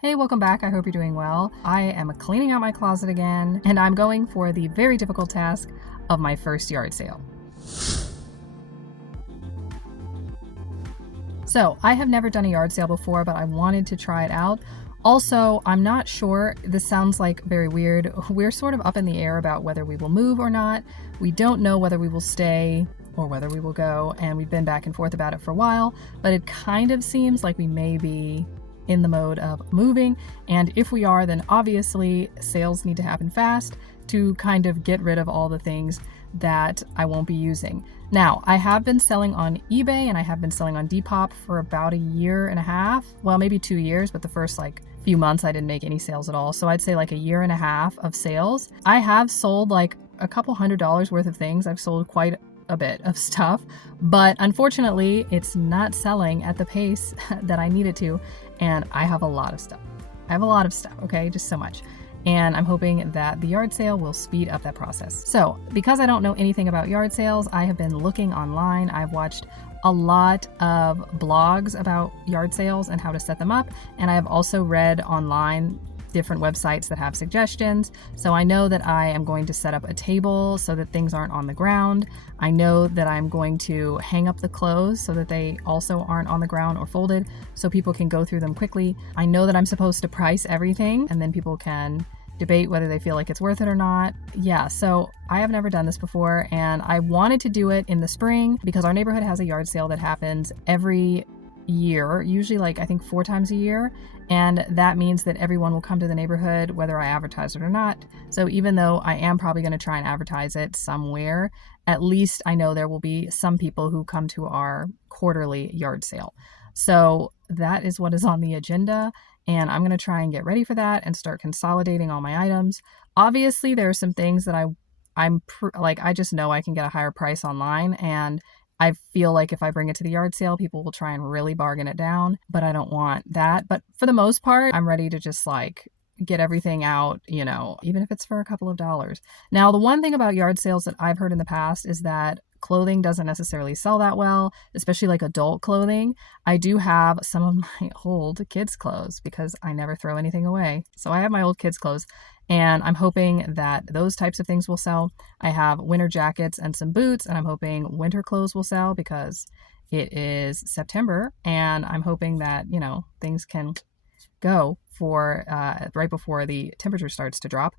Hey, welcome back. I hope you're doing well. I am cleaning out my closet again, and I'm going for the very difficult task of my first yard sale. So, I have never done a yard sale before, but I wanted to try it out. Also, I'm not sure, this sounds like very weird. We're sort of up in the air about whether we will move or not. We don't know whether we will stay or whether we will go, and we've been back and forth about it for a while, but it kind of seems like we may be in the mode of moving. And if we are, then obviously sales need to happen fast to kind of get rid of all the things that I won't be using. Now, I have been selling on eBay and I have been selling on Depop for about a year and a half. Well, maybe 2 years, but the first few months I didn't make any sales at all. So I'd say like a year and a half of sales. I have sold like a couple $100 worth of things. I've sold quite a bit of stuff, but unfortunately it's not selling at the pace that I need it to. And I have a lot of stuff. Okay? Just so much. And I'm hoping that the yard sale will speed up that process. So, because I don't know anything about yard sales, I have been looking online. I've watched a lot of blogs about yard sales and how to set them up. And I have also read online different websites that have suggestions. So I know that I am going to set up a table so that things aren't on the ground. I know that I'm going to hang up the clothes so that they also aren't on the ground or folded so people can go through them quickly. I know that I'm supposed to price everything and then people can debate whether they feel like it's worth it or not. Yeah, so I have never done this before and I wanted to do it in the spring because our neighborhood has a yard sale that happens every year, usually I think 4 times a year. And that means that everyone will come to the neighborhood whether I advertise it or not. So even though I am probably going to try and advertise it somewhere, at least I know there will be some people who come to our quarterly yard sale. So that is what is on the agenda. And I'm going to try and get ready for that and start consolidating all my items. Obviously, there are some things that I just know I can get a higher price online, and I feel like if I bring it to the yard sale, people will try and really bargain it down, but I don't want that. But for the most part, I'm ready to just get everything out, even if it's for a couple of dollars. Now, the one thing about yard sales that I've heard in the past is that clothing doesn't necessarily sell that well, especially like adult clothing. I do have some of my old kids' clothes because I never throw anything away. So I have my old kids' clothes and I'm hoping that those types of things will sell. I have winter jackets and some boots, and I'm hoping winter clothes will sell because it is September and I'm hoping that, things can go for right before the temperature starts to drop.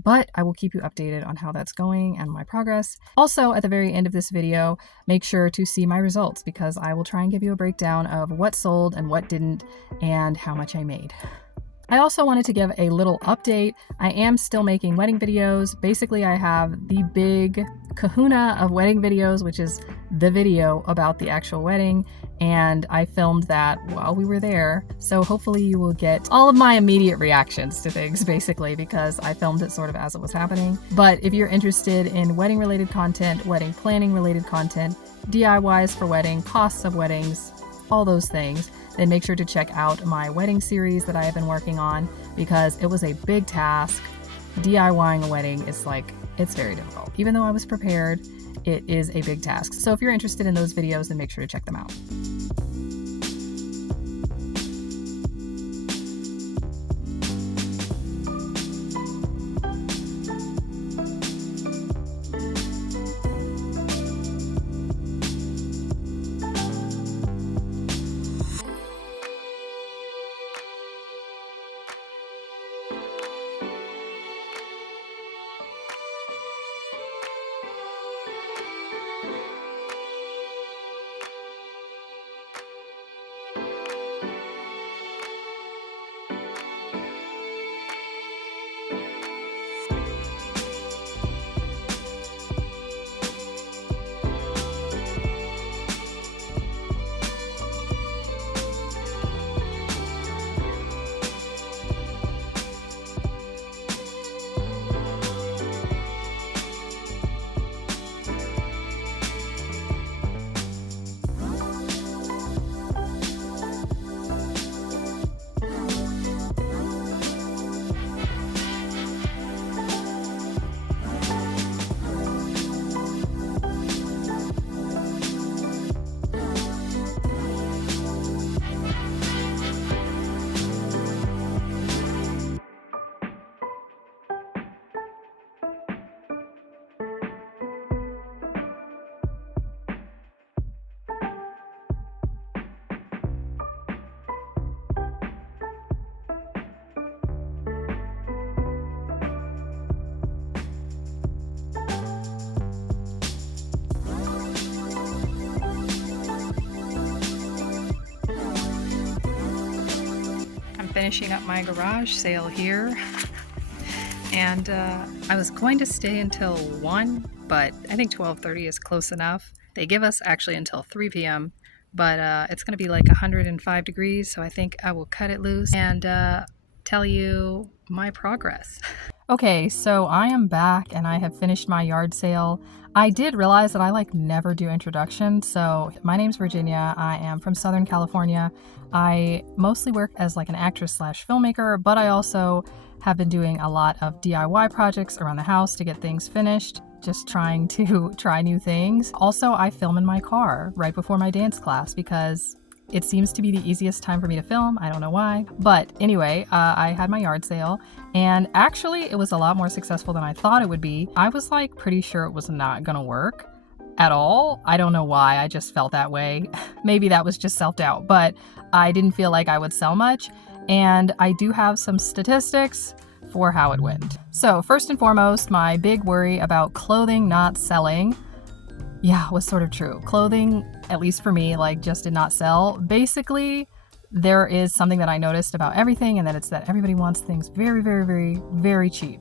But I will keep you updated on how that's going and my progress. Also, at the very end of this video, make sure to see my results because I will try and give you a breakdown of what sold and what didn't and how much I made. I also wanted to give a little update. I am still making wedding videos. Basically, I have the big kahuna of wedding videos, which is the video about the actual wedding, and I filmed that while we were there. So hopefully you will get all of my immediate reactions to things, basically, because I filmed it sort of as it was happening. But if you're interested in wedding related content, wedding planning related content, DIYs for wedding, costs of weddings, all those things, then make sure to check out my wedding series that I have been working on because it was a big task. DIYing a wedding is it's very difficult. Even though I was prepared, it is a big task. So if you're interested in those videos, then make sure to check them out. finishing up my garage sale here. And I was going to stay until 1, but I think 12:30 is close enough. They give us actually until 3 p.m., but it's going to be like 105 degrees, so I think I will cut it loose and tell you my progress. Okay, so I am back and I have finished my yard sale. I did realize that I never do introductions. So my name's Virginia. I am from Southern California. I mostly work as an actress slash filmmaker, but I also have been doing a lot of DIY projects around the house to get things finished, just trying to try new things. Also, I film in my car right before my dance class because it seems to be the easiest time for me to film. I don't know why. But anyway, I had my yard sale and actually it was a lot more successful than I thought it would be. I was pretty sure it was not gonna work at all. I don't know why, I just felt that way. Maybe that was just self-doubt, but I didn't feel like I would sell much. And I do have some statistics for how it went. So first and foremost, my big worry about clothing not selling, was sort of true. Clothing, at least for me, just did not sell. Basically, there is something that I noticed about everything, and it's that everybody wants things very, very, very, very cheap.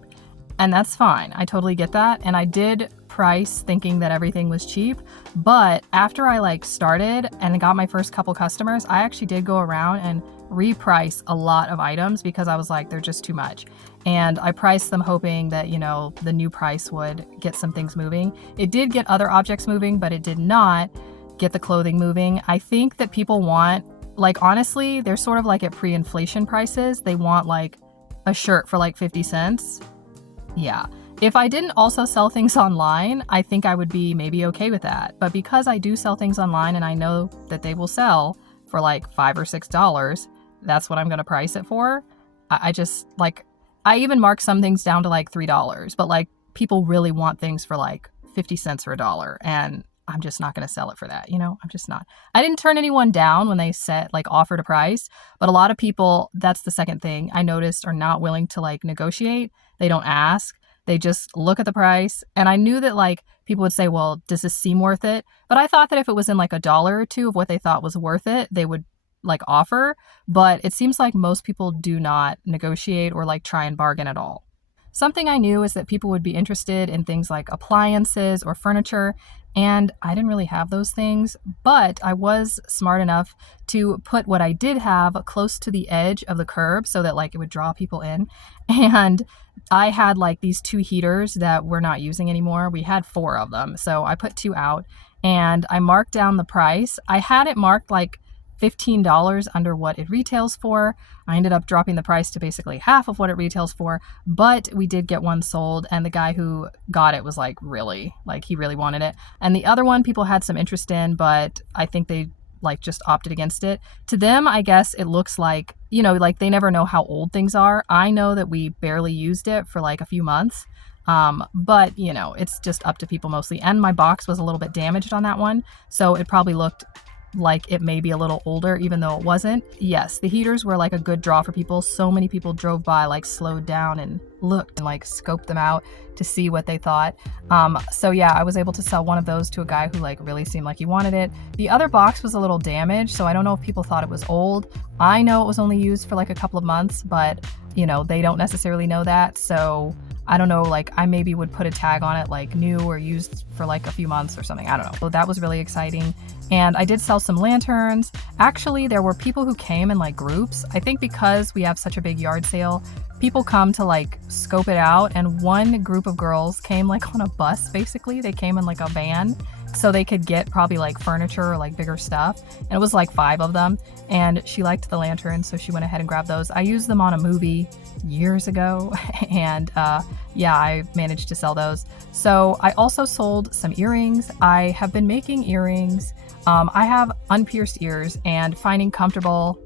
And that's fine. I totally get that. And I did price thinking that everything was cheap. But after I started and got my first couple customers, I actually did go around and reprice a lot of items because I was they're just too much. And I priced them hoping that, the new price would get some things moving. It did get other objects moving, but it did not get the clothing moving. I think that people want, honestly, they're sort of at pre-inflation prices. They want a shirt for 50 cents. Yeah. If I didn't also sell things online, I think I would be maybe okay with that. But because I do sell things online and I know that they will sell for $5 or $6, that's what I'm going to price it for. I just I even mark some things down to $3, but people really want things for 50 cents or $1. And I'm just not going to sell it for that. I'm just not. I didn't turn anyone down when they said offered a price, but a lot of people, that's the second thing I noticed, are not willing to negotiate. They don't ask. They just look at the price. And I knew that people would say, well, does this seem worth it? But I thought that if it was in $1 or $2 of what they thought was worth it, they would offer. But it seems like most people do not negotiate or try and bargain at all. Something I knew is that people would be interested in things like appliances or furniture, and I didn't really have those things, but I was smart enough to put what I did have close to the edge of the curb so that it would draw people in. And I had these 2 heaters that we're not using anymore. We had 4 of them, so I put 2 out and I marked down the price. I had it marked $15 under what it retails for. I ended up dropping the price to basically half of what it retails for, but we did get one sold, and the guy who got it was really, he really wanted it. And the other one people had some interest in, but I think they just opted against it. To them, I guess it looks they never know how old things are. I know that we barely used it for a few months. But it's just up to people mostly. And my box was a little bit damaged on that one, so it probably looked it may be a little older, even though it wasn't. Yes, the heaters were a good draw for people. So many people drove by, slowed down and looked and scoped them out to see what they thought. So yeah, I was able to sell one of those to a guy who really seemed like he wanted it. The other box was a little damaged, so I don't know if people thought it was old. I know it was only used for a couple of months, but they don't necessarily know that. So I don't know, I maybe would put a tag on it new or used for a few months or something. I don't know. So that was really exciting. And I did sell some lanterns. Actually, there were people who came in groups. I think because we have such a big yard sale, people come to scope it out. And one group of girls came on a bus, basically. They came in a van so they could get probably furniture or bigger stuff. And it was 5 of them. And she liked the lanterns, so she went ahead and grabbed those. I used them on a movie years ago, and I managed to sell those. So I also sold some earrings. I have been making earrings. I have unpierced ears, and finding comfortable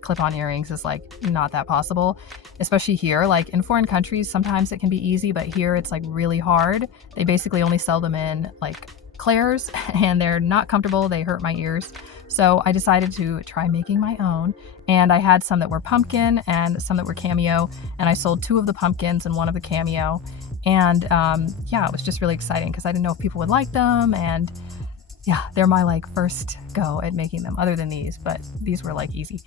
clip-on earrings is not that possible, especially here. In foreign countries, sometimes it can be easy, but here it's really hard. They basically only sell them in Claire's, and they're not comfortable. They hurt my ears. So I decided to try making my own, and I had some that were pumpkin and some that were cameo, and I sold 2 of the pumpkins and 1 of the cameo. And it was just really exciting because I didn't know if people would like them, and Yeah, they're my like first go at making them, other than these, but these were like easy.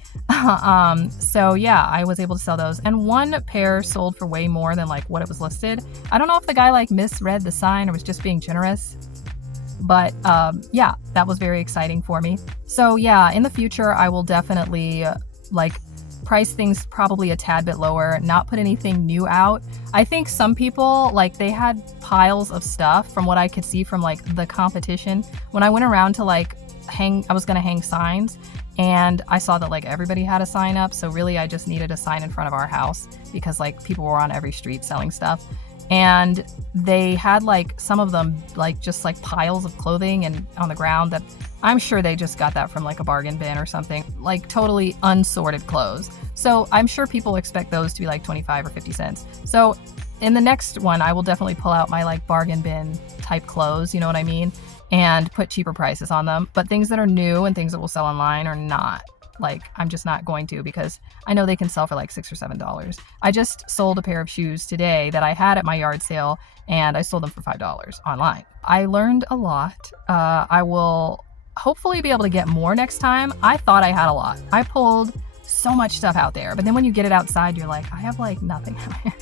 So yeah, I was able to sell those, and one pair sold for way more than like what it was listed. I don't know if the guy like misread the sign or was just being generous, but yeah, that was very exciting for me. So yeah, in the future, I will definitely like price things probably a tad bit lower, not put anything new out. I think some people, like, they had piles of stuff from what I could see from like the competition. When I went around to like I was gonna hang signs, and I saw that like everybody had a sign up. So really I just needed a sign in front of our house because like people were on every street selling stuff. And they had like some of them like just like piles of clothing and on the ground that I'm sure they just got that from like a bargain bin or something, like totally unsorted clothes. So I'm sure people expect those to be like 25 or 50 cents. So in the next one, I will definitely pull out my like bargain bin type clothes, you know what I mean? And put cheaper prices on them. But things that are new and things that will sell online are not. Like, I'm just not going to, because I know they can sell for like $6 or $7. I just sold a pair of shoes today that I had at my yard sale, and I sold them for $5 online. I learned a lot. I will hopefully be able to get more next time. I thought I had a lot. I pulled so much stuff out there, but then when you get it outside, you're like, I have like nothing out here.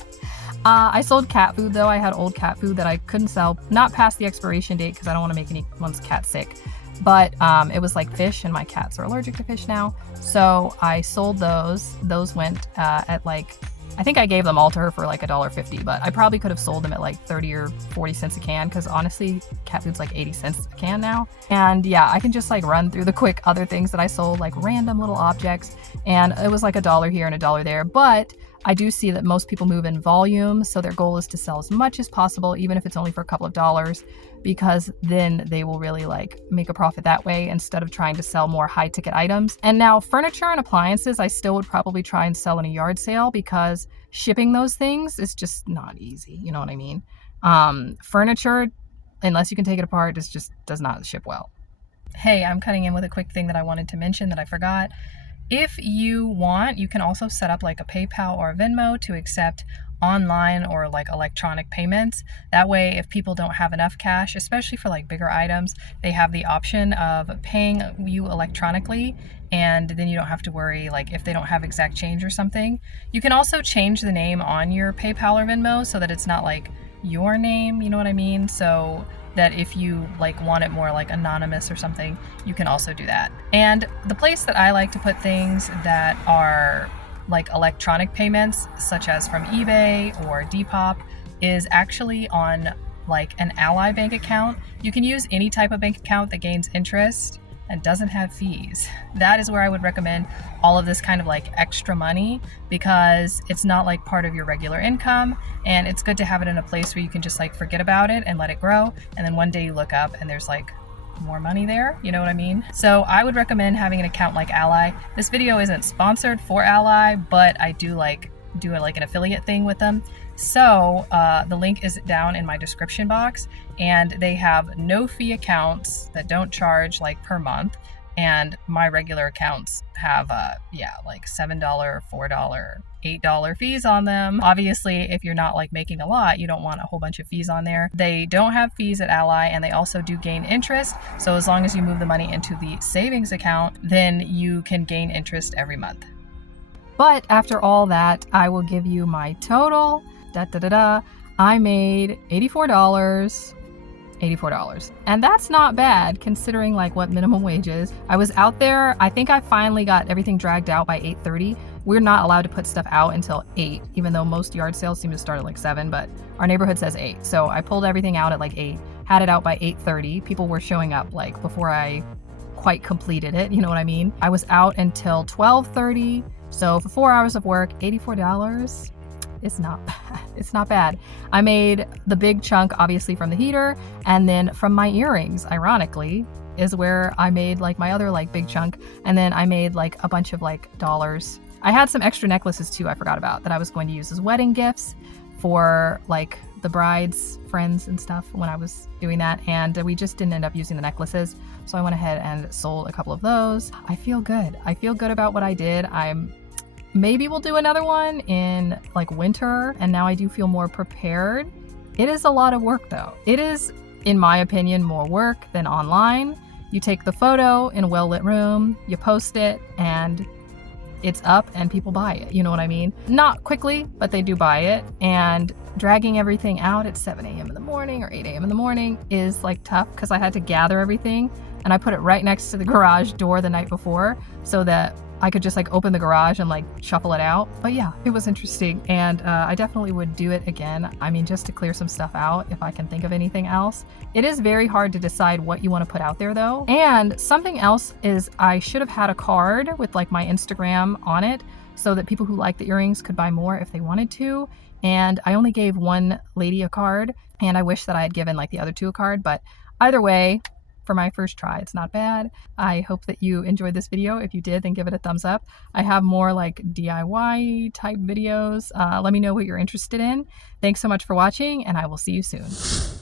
I sold cat food though. I had old cat food that I couldn't sell, not past the expiration date because I don't want to make anyone's cat sick. But it was like fish, and my cats are allergic to fish now. So I sold those. Those went at like, I think I gave them all to her for like $1.50, but I probably could have sold them at like 30 or 40 cents a can, because honestly, cat food's like 80 cents a can now. And yeah, I can just like run through the quick other things that I sold, like random little objects. And it was like $1 here and $1 there. But I do see that most people move in volume, so their goal is to sell as much as possible, even if it's only for a couple of dollars, because then they will really like make a profit that way instead of trying to sell more high ticket items. And now furniture and appliances, I still would probably try and sell in a yard sale, because shipping those things is just not easy. You know what I mean? Furniture, unless you can take it apart, it just does not ship well. Hey, I'm cutting in with a quick thing that I wanted to mention that I forgot. If you want, you can also set up like a PayPal or a Venmo to accept online or like electronic payments. That way, if people don't have enough cash, especially for like bigger items, they have the option of paying you electronically, and then you don't have to worry like if they don't have exact change or something. You can also change the name on your PayPal or Venmo so that it's not like your name, you know what I mean? So that if you like want it more like anonymous or something, you can also do that. And the place that I like to put things that are like electronic payments, such as from eBay or DEPOP, is actually on like an Ally bank account. You can use any type of bank account that gains interest and doesn't have fees. That is where I would recommend all of this kind of like extra money, because it's not like part of your regular income, and it's good to have it in a place where you can just like forget about it and let it grow, and then one day you look up and there's like more money there, you know what I mean? So I would recommend having an account like Ally. This video isn't sponsored for Ally, but I do like do an affiliate thing with them. So the link is down in my description box, and they have no fee accounts that don't charge like per month, and my regular accounts have like $7, $4, $8 fees on them. Obviously, if you're not like making a lot, you don't want a whole bunch of fees on there. They don't have fees at Ally, and they also do gain interest. So as long as you move the money into the savings account, then you can gain interest every month. But after all that, I will give you my total. I made $84. And that's not bad considering like what minimum wage is. I was out there, I think I finally got everything dragged out by 8:30. We're not allowed to put stuff out until 8, even though most yard sales seem to start at like 7, but our neighborhood says 8. So I pulled everything out at like 8, had it out by 8:30. People were showing up like before I quite completed it, you know what I mean? I was out until 12:30. So for 4 hours of work, $84. It's not bad. It's not bad. I made the big chunk obviously from the heater, and then from my earrings, ironically, is where I made like my other like big chunk. And then I made like a bunch of like dollars. I had some extra necklaces too I forgot about that I was going to use as wedding gifts for like the bride's friends and stuff when I was doing that, and we just didn't end up using the necklaces. So I went ahead and sold a couple of those. I feel good. I feel good about what I did. Maybe we'll do another one in like winter, and now I do feel more prepared. It is a lot of work though. It is, in my opinion, more work than online, You take the photo in a well-lit room, you post it, and it's up and people buy it. You know what I mean? Not quickly, but they do buy it. And dragging everything out at 7 a.m. in the morning or 8 a.m. in the morning is like tough because I had to gather everything and I put it right next to the garage door the night before so that I could just like open the garage and like shuffle it out. But yeah, it was interesting, and I definitely would do it again. I mean, just to clear some stuff out if I can think of anything else. It is very hard to decide what you want to put out there though. And something else is I should have had a card with like my Instagram on it so that people who like the earrings could buy more if they wanted to. And I only gave one lady a card, and I wish that I had given like the other two a card, but either way, for my first try, it's not bad. I hope that you enjoyed this video. If you did, then give it a thumbs up. I have more like DIY type videos. Let me know what you're interested in. Thanks so much for watching, and I will see you soon.